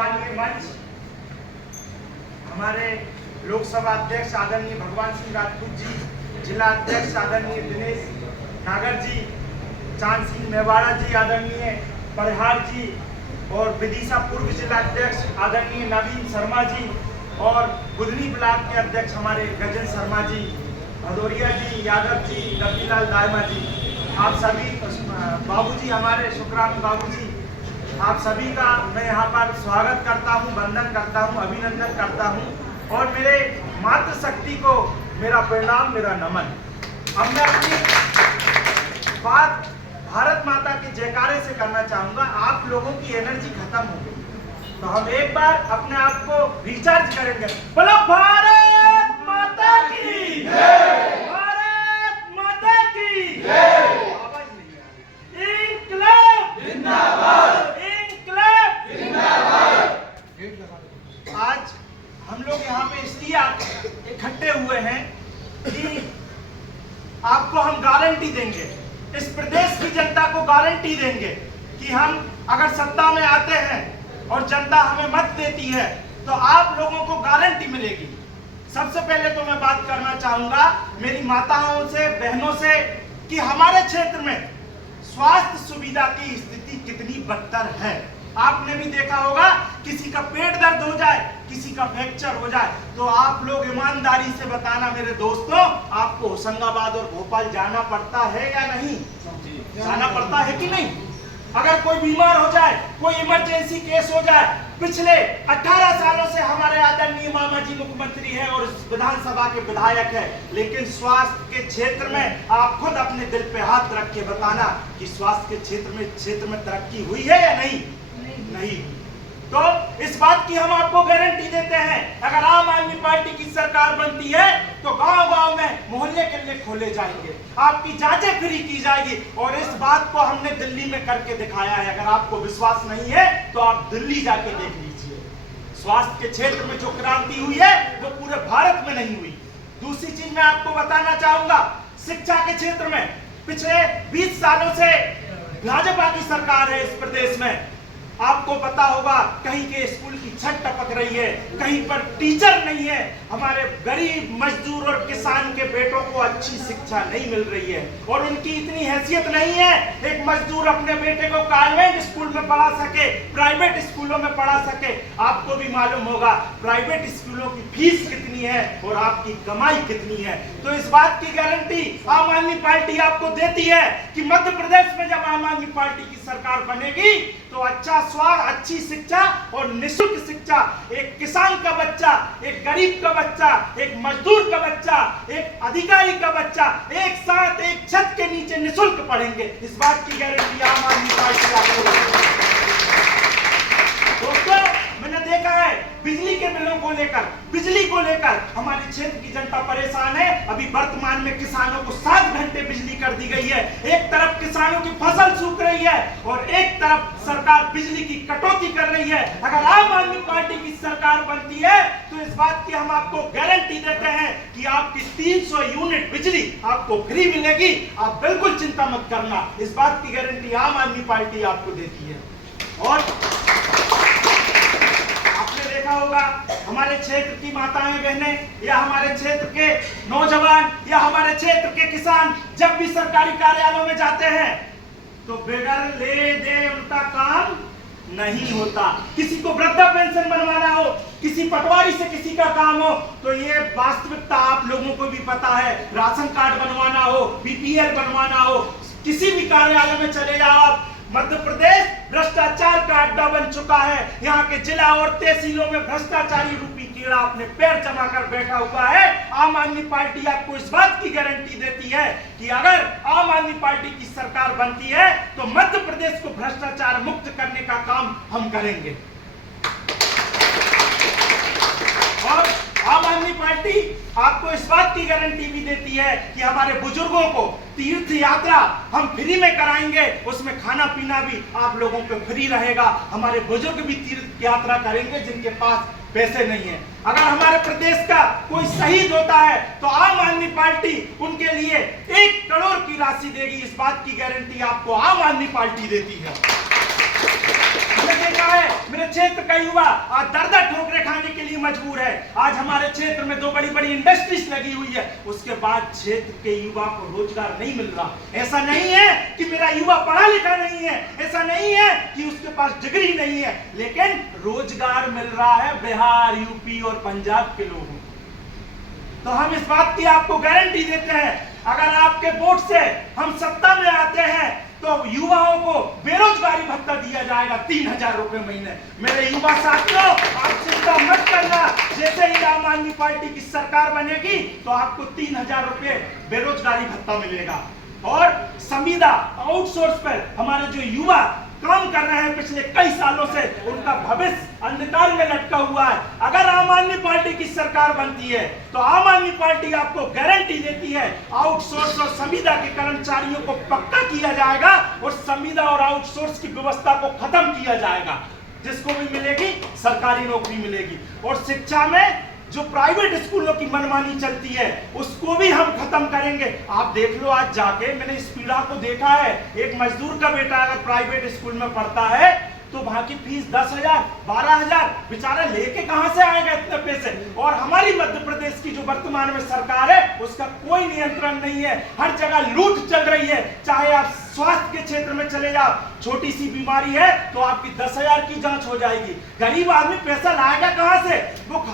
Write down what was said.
सम्मानीय मंच, हमारे लोकसभा अध्यक्ष आदरणीय भगवान सिंह राजपूत जी, जिला अध्यक्ष आदरणीय दिनेश नागर जी, चांद सिंह मेवाड़ा जी, आदरणीय परिहार जी, और विदिशा पूर्व जिला अध्यक्ष आदरणीय नवीन शर्मा जी, और बुधनी ब्लॉक के अध्यक्ष हमारे गजन शर्मा जी, भदौरिया जी, यादव जी, रफीलाल दायमा जी, आप सभी बाबूजी, हमारे शुक्रान बाबूजी, आप सभी का मैं यहाँ पर स्वागत करता हूँ, वंदन करता हूँ, अभिनंदन करता हूँ और मेरे मातृशक्ति को मेरा प्रणाम, मेरा नमन। अब मैं अपनी बात भारत माता के जयकारे से करना चाहूंगा। आप लोगों की एनर्जी खत्म हो गई, तो हम एक बार अपने आप को रिचार्ज करेंगे। बोलो भारत माता की जय, भारत माता की जय, इंकलाब जिंदाबाद, इंकलाब जिंदाबाद। आज हम लोग यहाँ पे इसलिए इकट्ठे हुए हैं कि आपको हम गारंटी देंगे, इस प्रदेश की जनता को गारंटी देंगे कि हम अगर सत्ता में आते हैं और जनता हमें मत देती है तो आप लोगों को गारंटी मिलेगी। सबसे पहले तो मैं बात करना चाहूंगा मेरी माताओं से, बहनों से, कि हमारे क्षेत्र में स्वास्थ्य सुविधा की स्थिति कितनी बदतर है। आपने भी देखा होगा, किसी का पेट दर्द हो जाए, किसी का फ्रैक्चर हो जाए, तो आप लोग ईमानदारी से बताना मेरे दोस्तों, आपको होशंगाबाद और भोपाल जाना पड़ता है या नहीं? जाना पड़ता है कि नहीं? अगर कोई बीमार हो जाए, कोई इमरजेंसी केस हो जाए, पिछले 18 सालों से हमारे आदरणीय मामा जी मुख्यमंत्री है और विधानसभा के विधायक है, लेकिन स्वास्थ्य के क्षेत्र में आप खुद अपने दिल पे हाथ रख के बताना कि स्वास्थ्य के क्षेत्र में तरक्की हुई है या नहीं? नहीं। तो इस बात की हम आपको गारंटी देते हैं, अगर आम आदमी पार्टी की सरकार बनती है तो गांव-गांव में मोहल्ले क्लिनिक खोले जाएंगे, आपकी जांचें फ्री की जाएगी। और इस बात को हमने दिल्ली में करके दिखाया है। अगर आपको विश्वास नहीं है तो आप दिल्ली जाके देख लीजिए। स्वास्थ्य के क्षेत्र में जो क्रांति हुई है वो पूरे भारत में नहीं हुई। दूसरी चीज मैं आपको बताना चाहूंगा, शिक्षा के क्षेत्र में पिछले 20 सालों से भाजपा की सरकार है इस प्रदेश में। आपको पता होगा, कहीं के स्कूल की छत टपक रही है, कहीं पर टीचर नहीं है, हमारे गरीब मजदूर और किसान के बेटों को अच्छी शिक्षा नहीं मिल रही है और उनकी इतनी हैसियत नहीं है एक मजदूर अपने बेटे को कॉन्वेंट स्कूल में पढ़ा सके, प्राइवेट स्कूलों में पढ़ा सके। आपको भी मालूम होगा प्राइवेट स्कूलों की फीस कितनी है और आपकी कमाई कितनी है। तो इस बात की गारंटी आम आदमी पार्टी आपको देती है कि मध्य प्रदेश में जब आम आदमी पार्टी की सरकार बनेगी तो अच्छा स्वास्थ्य, अच्छी शिक्षा और निःशुल्क शिक्षा एक किसान का बच्चा, एक गरीब का बच्चा, एक मजदूर का बच्चा, एक अधिकारी का बच्चा एक साथ एक छत के नीचे निःशुल्क पढ़ेंगे। इस बात की गारंटी आम आदमी पार्टी आपको देती है। दोस्तों, मैंने देखा है बिजली के बिलों को लेकर, बिजली को लेकर हमारे क्षेत्र की जनता परेशान है। अभी वर्तमान में किसानों को 7 घंटे बिजली कर दी गई है। एक तरफ किसानों की फसल सूख रही है और एक तरफ सरकार बिजली की कटौती कर रही है। अगर आम आदमी पार्टी की सरकार बनती है तो इस बात की हम आपको गारंटी देते हैं कि आपकी 300 यूनिट बिजली आपको फ्री मिलेगी। आप बिल्कुल चिंता मत करना, इस बात की गारंटी आम आदमी पार्टी आपको देती है। और देखा होगा, हमारे क्षेत्र की माताएं बहनें या हमारे क्षेत्र के नौजवान या हमारे क्षेत्र के किसान जब भी सरकारी कार्यालयों में जाते हैं तो बगैर ले दे उनका काम नहीं होता। किसी को वृद्धा पेंशन बनवाना हो, किसी पटवारी से किसी का काम हो, तो ये वास्तविकता आप लोगों को भी पता है। राशन कार्ड बनवाना हो, बीपीएल बनवाना हो, किसी भी कार्यालय में चले जाओ आप, मध्य प्रदेश भ्रष्टाचार का अड्डा बन चुका है। यहाँ के जिला और तहसीलों में भ्रष्टाचारी रूपी कीड़ा अपने पैर जमा कर बैठा हुआ है। आम आदमी पार्टी आपको इस बात की गारंटी देती है कि अगर आम आदमी पार्टी की सरकार बनती है तो मध्य प्रदेश को भ्रष्टाचार मुक्त करने का काम हम करेंगे। और आम आदमी पार्टी आपको इस बात की गारंटी भी देती है कि हमारे बुजुर्गों को तीर्थ यात्रा हम फ्री में कराएंगे, उसमें खाना पीना भी आप लोगों पे फ्री रहेगा। हमारे बुजुर्ग भी तीर्थ यात्रा करेंगे जिनके पास पैसे नहीं है। अगर हमारे प्रदेश का कोई शहीद होता है तो आम आदमी पार्टी उनके लिए 1 करोड़ की राशि देगी। इस बात की गारंटी आपको आम आदमी पार्टी देती है। मैंने देखा है मेरे क्षेत्र का युवा आज दर-दर ठोकरें खाने के लिए मजबूर है। आज हमारे क्षेत्र में 2 बड़ी-बड़ी इंडस्ट्रीज लगी हुई है, उसके बाद क्षेत्र के युवा को रोजगार नहीं मिल रहा। ऐसा नहीं है कि मेरा युवा पढ़ा लिखा नहीं है, ऐसा नहीं है कि उसके पास डिग्री नहीं है, लेकिन रोजगार मिल रहा है बिहार, यूपी और पंजाब के लोगों को। तो हम इस बात की आपको गारंटी देते हैं, अगर आपके वोट से हम सत्ता में आते हैं तो युवाओं को बेरोजगारी भत्ता दिया जाएगा 3000 रुपए महीने। मेरे युवा साथियों, आप चिंता मत करना, जैसे ही आम आदमी पार्टी की सरकार बनेगी तो आपको 3000 रुपए बेरोजगारी भत्ता मिलेगा। और संविदा आउटसोर्स पर हमारे जो युवा काम कर रहे हैं पिछले कई सालों से, उनका भविष्य अंधकार में लटका हुआ है। अगर आम आदमी पार्टी की सरकार बनती है तो आम आदमी पार्टी आपको गारंटी देती है आउटसोर्स और संविदा के कर्मचारियों को पक्का किया जाएगा और संविदा और आउटसोर्स की व्यवस्था को खत्म किया जाएगा। जिसको भी मिलेगी सरकारी नौकरी मिलेगी। और शिक्षा में जो प्राइवेट स्कूलों की मनमानी चलती है उसको भी हम खत्म करेंगे। आप देख लो, आज जाके मैंने इस पीड़ा को देखा है, एक मजदूर का बेटा अगर प्राइवेट स्कूल में पढ़ता है तो वहां की फीस 10,000 12,000, बेचारा लेके कहां से आएगा इतने पैसे। और हमारी मध्य प्रदेश की जो वर्तमान में सरकार है उसका कोई नियंत्रण नहीं है, हर जगह लूट चल रही है। चाहे आप स्वास्थ्य के क्षेत्र में चले जाओ, छोटी सी बीमारी है तो आपकी 10,000 की जांच हो जाएगी। गरीब आदमी पैसा लाएगा कहां से? वो